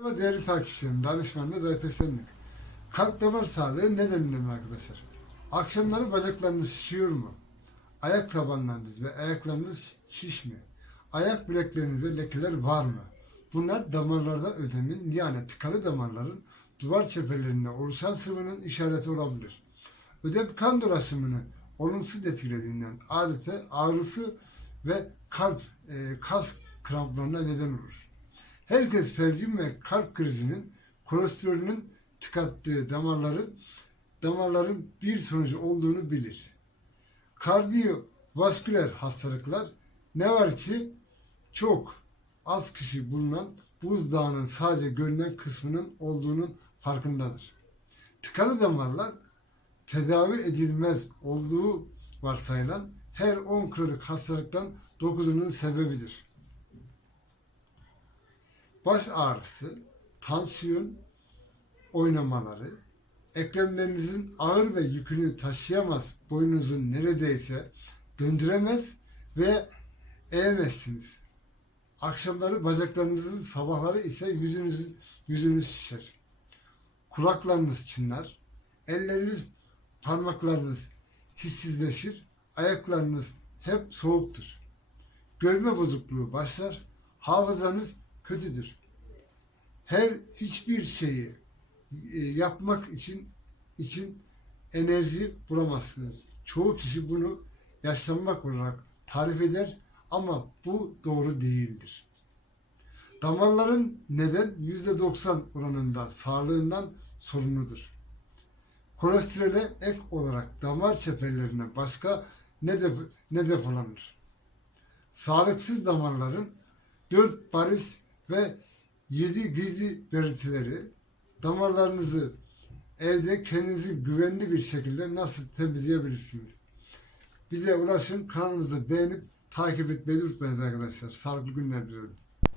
Ama değerli takipçilerim, danışmanla Zahit Esenlik. Kalp damar sağlığı neden önemli arkadaşlar? Akşamları bacaklarınız şişiyor mu? Ayak tabanlarınız ve ayaklarınız şiş mi? Ayak bileklerinize lekeler var mı? Bunlar damarlarda ödemin yani tıkalı damarların duvar çepelerinde oluşan sıvının işareti olabilir. Ödem kan dolaşımını olumsuz etkilediğinden adeta ağrısı ve kalp, e, kas kramplarına neden olur. Herkes felcin ve kalp krizinin kolesterolünün tıkattığı damarların damarların bir sonucu olduğunu bilir. Kardiyovasküler hastalıklar ne var ki çok az kişi bulunan buzdağının sadece görünen kısmının olduğunun farkındadır. Tıkalı damarlar tedavi edilmez olduğu varsayılan her 10 kronik hastalıktan 9'unun sebebidir baş ağrısı, tansiyon oynamaları, eklemlerinizin ağır ve yükünü taşıyamaz boynunuzun neredeyse döndüremez ve eğemezsiniz. Akşamları bacaklarınızın, sabahları ise yüzünüz, yüzünüz şişer. Kulaklarınız çınlar, elleriniz, parmaklarınız hissizleşir, ayaklarınız hep soğuktur. Görme bozukluğu başlar, hafızanız kötüdür. Her hiçbir şeyi e, yapmak için için enerji bulamazsınız. Çoğu kişi bunu yaşlanmak olarak tarif eder ama bu doğru değildir. Damarların neden %90 oranında sağlığından sorumludur. Kolesterole ek olarak damar çepelerine başka ne, de, ne depolanır? Sağlıksız damarların dört bariz ve yedi gizli belirtileri damarlarınızı evde kendinizi güvenli bir şekilde nasıl temizleyebilirsiniz? Bize ulaşın, kanalımızı beğenip takip etmeyi unutmayınız arkadaşlar. Sağlıklı günler diliyorum.